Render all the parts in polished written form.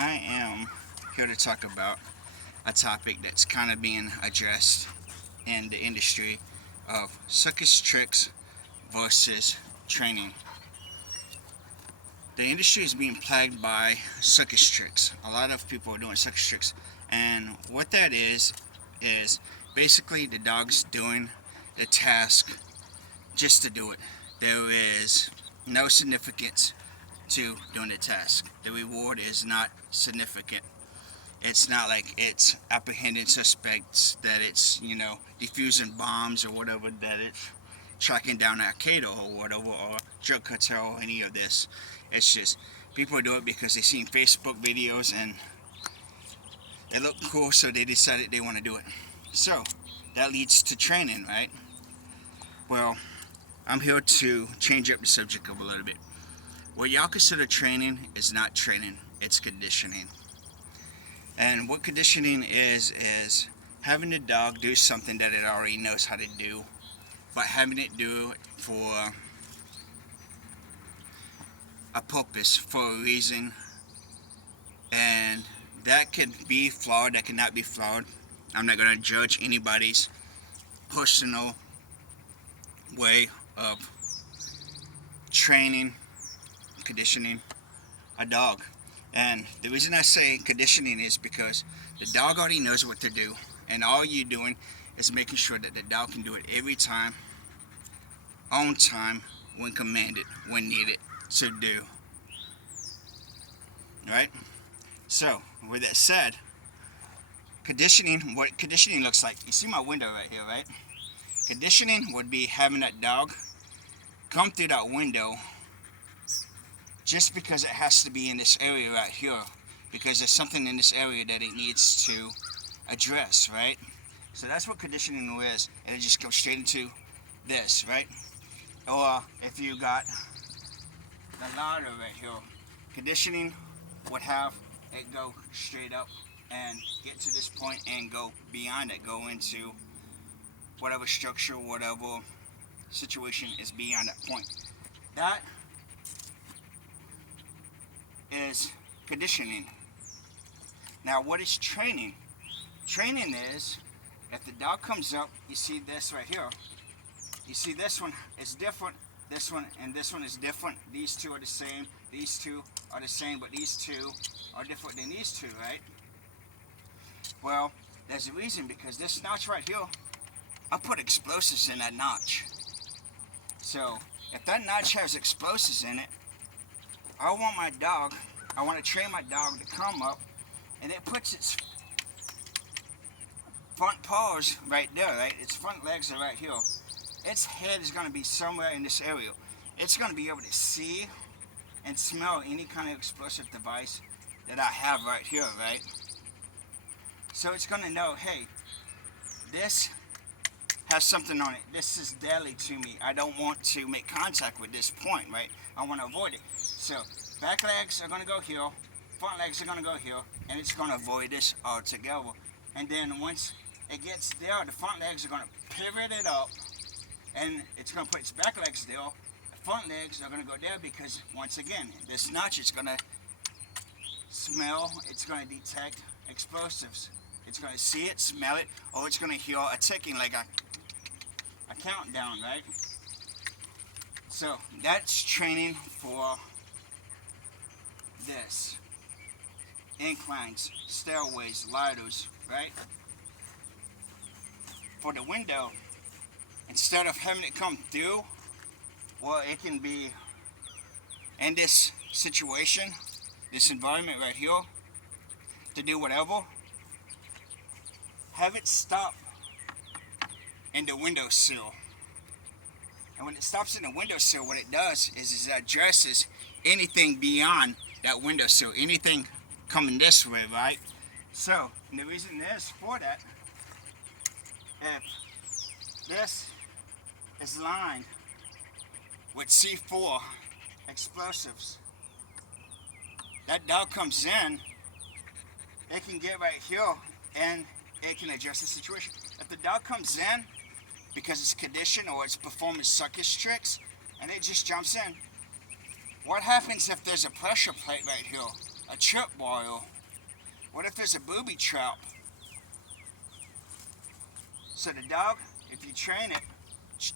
I am here to talk about a topic that's kind of being addressed in the industry of circus tricks versus training. The industry is being plagued by circus tricks. A lot of people are doing circus tricks, and what that is basically the dog's doing the task just to do it. There is no significance to doing the task. The reward is not significant. It's not like it's apprehending suspects, that it's, defusing bombs or whatever, that it's tracking down Al Qaeda or whatever, or drug cartel or any of this. It's just people do it because they seen Facebook videos and they look cool, so they decided they want to do it. So that leads to training, right? Well, I'm here to change up the subject a little bit. What y'all consider training is not training, it's conditioning. And what conditioning is having the dog do something that it already knows how to do, but having it do it for a purpose, for a reason. And that could be flawed, that cannot be flawed. I'm not going to judge anybody's personal way of training, conditioning a dog. And the reason I say conditioning is because the dog already knows what to do, and all you're doing is making sure that the dog can do it every time, on time, when commanded, when needed to do. Alright? So, with that said, what conditioning looks like. You see my window right here, right? Conditioning would be having that dog come through that window just because it has to be in this area right here, because there's something in this area that it needs to address, right? So that's what conditioning is, and it just goes straight into this, right? Or if you got the ladder right here, conditioning would have it go straight up and get to this point and go beyond it, go into whatever structure, whatever situation is beyond that point. That is conditioning. Now, what is training? Training is, if the dog comes up, you see this right here. You see this one is different, this one and this one is different. These two are the same, these two are the same, but these two are different than these two, right? Well, there's a reason, because this notch right here, I put explosives in that notch. So, if that notch has explosives in it, I want to train my dog to come up, and it puts its front paws right there, right? Its front legs are right here. Its head is going to be somewhere in this area. It's going to be able to see and smell any kind of explosive device that I have right here, right? So it's going to know, hey, this has something on it. This is deadly to me. I don't want to make contact with this point, right? I want to avoid it. So back legs are going to go here, front legs are going to go here, and it's going to avoid this altogether. And then once it gets there, the front legs are going to pivot it up, and it's going to put its back legs there. The front legs are going to go there because, once again, this notch is going to smell, it's going to detect explosives. It's going to see it, smell it, or it's going to hear a ticking, like a countdown, right? So that's training for this. Inclines, stairways, ladders, right? For the window, instead of having it come through, well, it can be in this situation, this environment right here, to do whatever. Have it stop in the windowsill. And when it stops in the windowsill, what it does is it addresses anything beyond that windowsill, anything coming this way, right? So, and the reason is for that, if this is lined with C4 explosives, that dog comes in, it can get right here and it can address the situation. If the dog comes in because it's conditioned or it's performing circus tricks and it just jumps in, what happens if there's a pressure plate right here? a tripwire? What if there's a booby trap? So the dog, if you train it,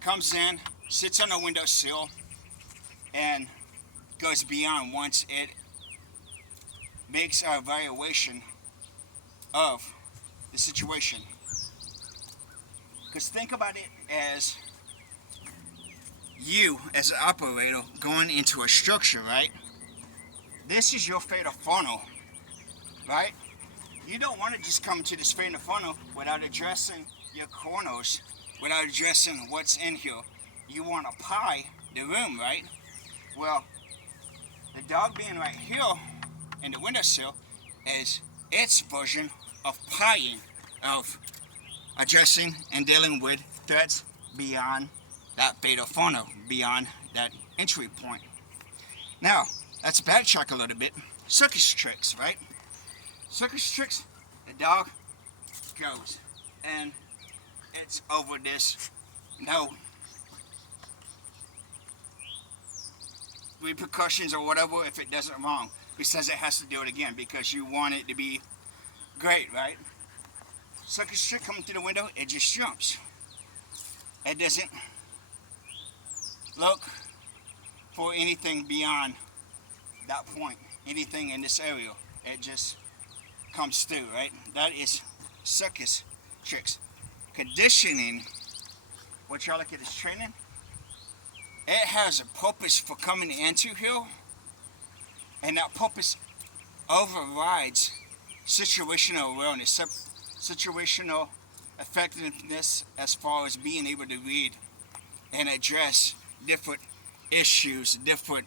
comes in, sits on the windowsill, and goes beyond once it makes an evaluation of the situation. Because think about it as you, as an operator, going into a structure, right? This is your fatal funnel, right? You don't want to just come to this fatal funnel without addressing your corners, without addressing what's in here. You want to pie the room, right? Well, the dog being right here in the windowsill is its version of pieing, of addressing and dealing with threats beyond that fatal funnel, beyond that entry point. Now, let's backtrack a little bit. Circus tricks, right? Circus tricks, the dog goes, and it's over this no repercussions or whatever if it does it wrong. It says it has to do it again because you want it to be great, right? Circus trick coming through the window, it just jumps. It doesn't look for anything beyond that point, anything in this area. It just comes through, right? That is circus tricks. Conditioning, what y'all look at is training. It has a purpose for coming into here, and that purpose overrides situational awareness, situational effectiveness as far as being able to read and address different issues, different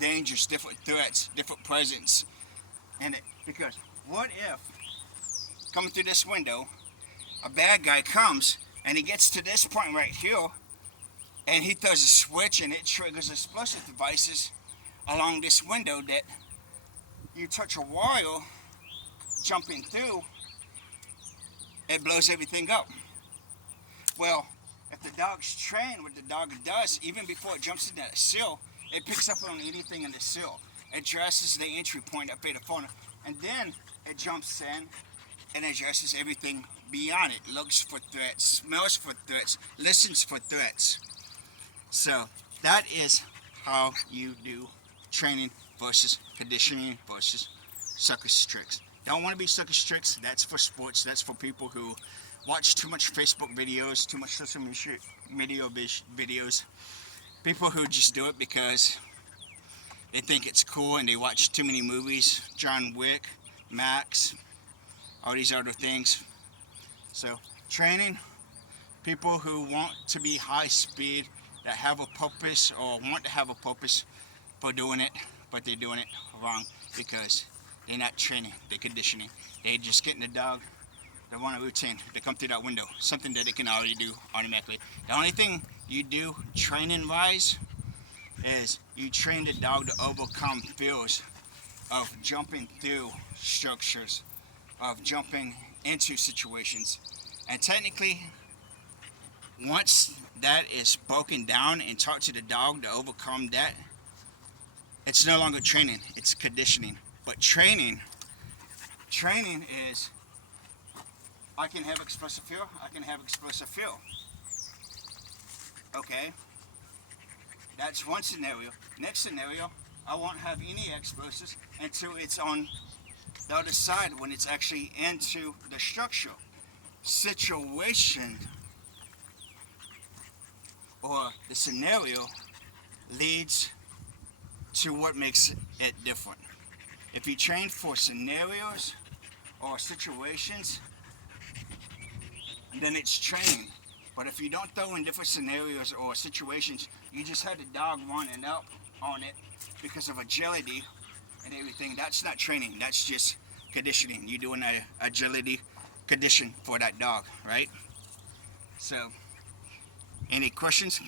dangers, different threats, different presence. And because what if coming through this window, a bad guy comes and he gets to this point right here, and he throws a switch and it triggers explosive devices along this window that you touch a wire jumping through, it blows everything up. Well, if the dog's trained, what the dog does, even before it jumps in that sill, it picks up on anything in the sill. It addresses the entry point up at the phone, and then it jumps in and addresses everything beyond it. Looks for threats, smells for threats, listens for threats. So that is how you do training versus conditioning versus circus tricks. Don't want to be circus tricks. That's for sports. That's for people who watch too much Facebook videos, too much social media videos. People who just do it because they think it's cool and they watch too many movies. John Wick, Max, all these other things. So training, people who want to be high speed, that have a purpose or want to have a purpose for doing it, but they're doing it wrong because they're not training, they're conditioning. They're just getting the dog, they want a routine. They come through that window, something that they can already do automatically. The only thing you do training-wise is you train the dog to overcome fears of jumping through structures, of jumping into situations. And technically, once that is broken down and taught to the dog to overcome that, it's no longer training, it's conditioning. But training is, I can have explosive fear, I can have explosive fear. Okay, that's one scenario. Next scenario, I won't have any explosives until it's on the other side, when it's actually into the structure. Situation or the scenario leads to what makes it different. If you train for scenarios or situations, then it's training. But if you don't throw in different scenarios or situations, you just had the dog running up on it because of agility and everything, that's not training, that's just conditioning. You're doing an agility condition for that dog, right? So, any questions?